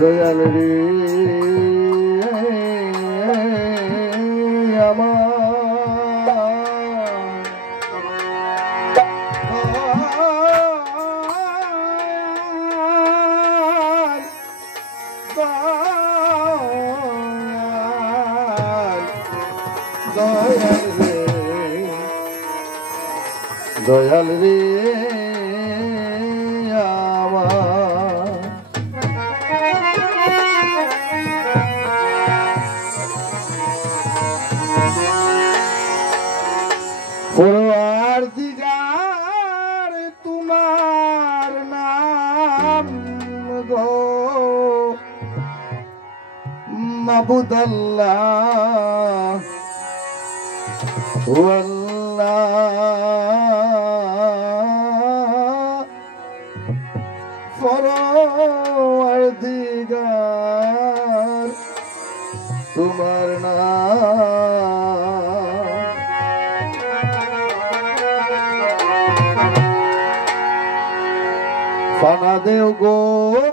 দয়াল রে আমার দয়াল রে আমার পরওয়ারদিগার তোমার নাম গো মাবুদ আল্লাহ পরওয়ারদিগার তোমার নাম ফানা দেও গো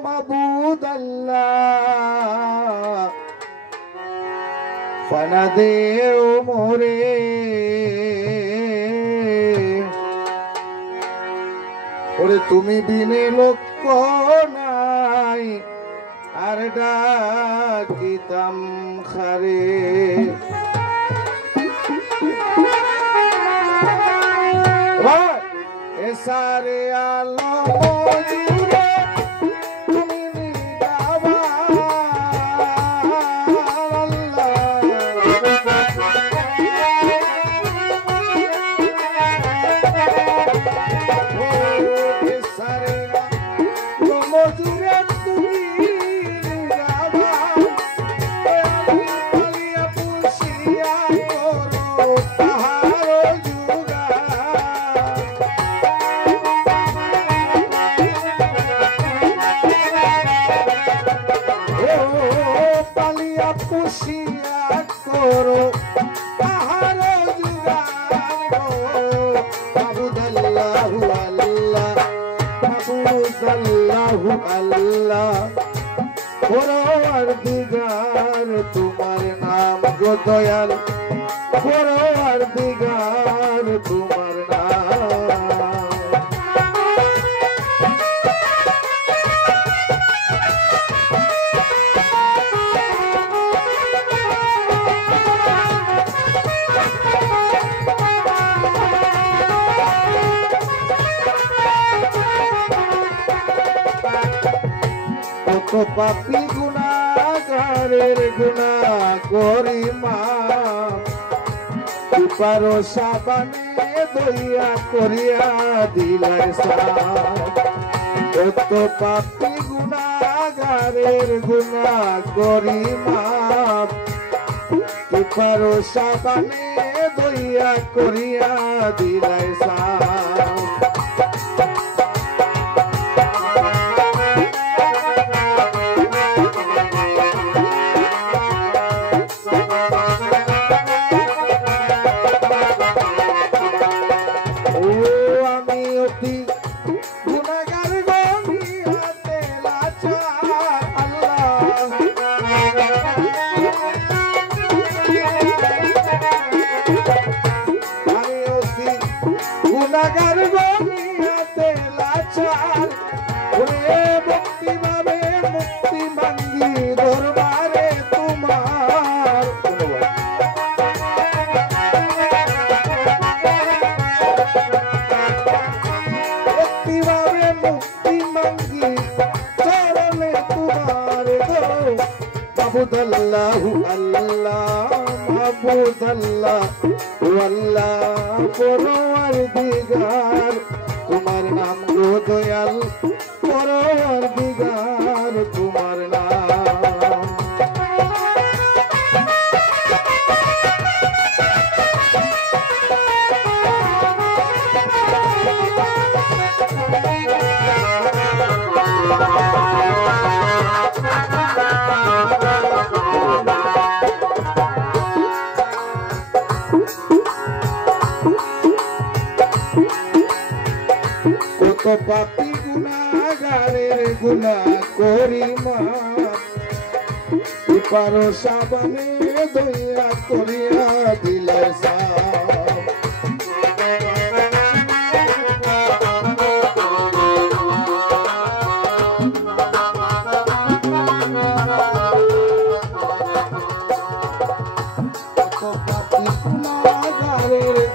মাবুদ আল্লাহ ফানা দেও মোরে ওরে তুমি বিনে লক্ষ নাই আর ডাকিতাম খারে এসারে আলো জুড়ে তুমি নিগাবা আল্লাহ পরওয়ারদিগার তোমার নাম গো দয়াল পরওয়ারদিগার তোমার নাম কত পাপী গুনাহগারের গুনাহ করি মাফ পারো সাবানে দইয়া করিয়া দিলাই সাফ কত পাপী গুনাহগারের গুনাহ করি মাফ পারো সাবানে দইয়া করিয়া দিলাই সাফ গুনাহগার গনিয়াতে লাচার ওরে মুক্তি পাবে মুক্তি মাঙ্গি দরবারে তোমার মুক্তি পাবে মুক্তি মাঙ্গি চরণে তোমার গো মাবুদ আল্লাহ আল্লাহ মাবুদ আল্লাহ আল্লাহ পরওয়ারদিগার তোমার নাম গো দয়াল পরওয়ারদিগার তোমার নাম কত পাপী গুনাহগারের গুনাহ করি মাফ পারো সাবানে দইয়া করিয়া দিলে সাপ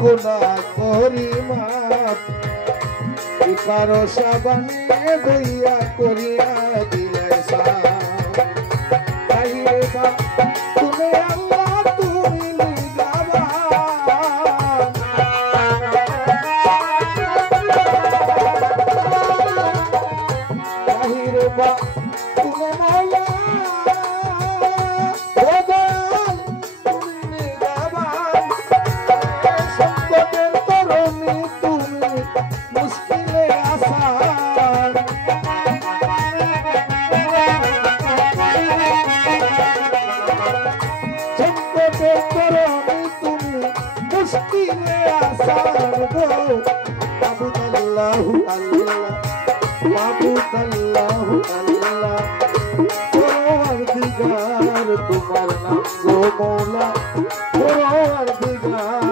গুনা করি মাপ পারো সাবানে দইয়া করিয়া দিলে সাপ তাইরে বা তুমি আল্লাহ তুমি নিগাবা তাইরে বা তুমি মাওলা ভগবান তুমি নিগাবা সংকটের তরণী তুমি মুশকিলে আসান সংকটের তরণী তুমি মুশকিলে আসান গো মাবুদাল্লাহু আল্লাহ মাবুদাল্লাহু আল্লাহ পরওয়ারদিগার তোমার নাম গো মওলা পরওয়ারদিগার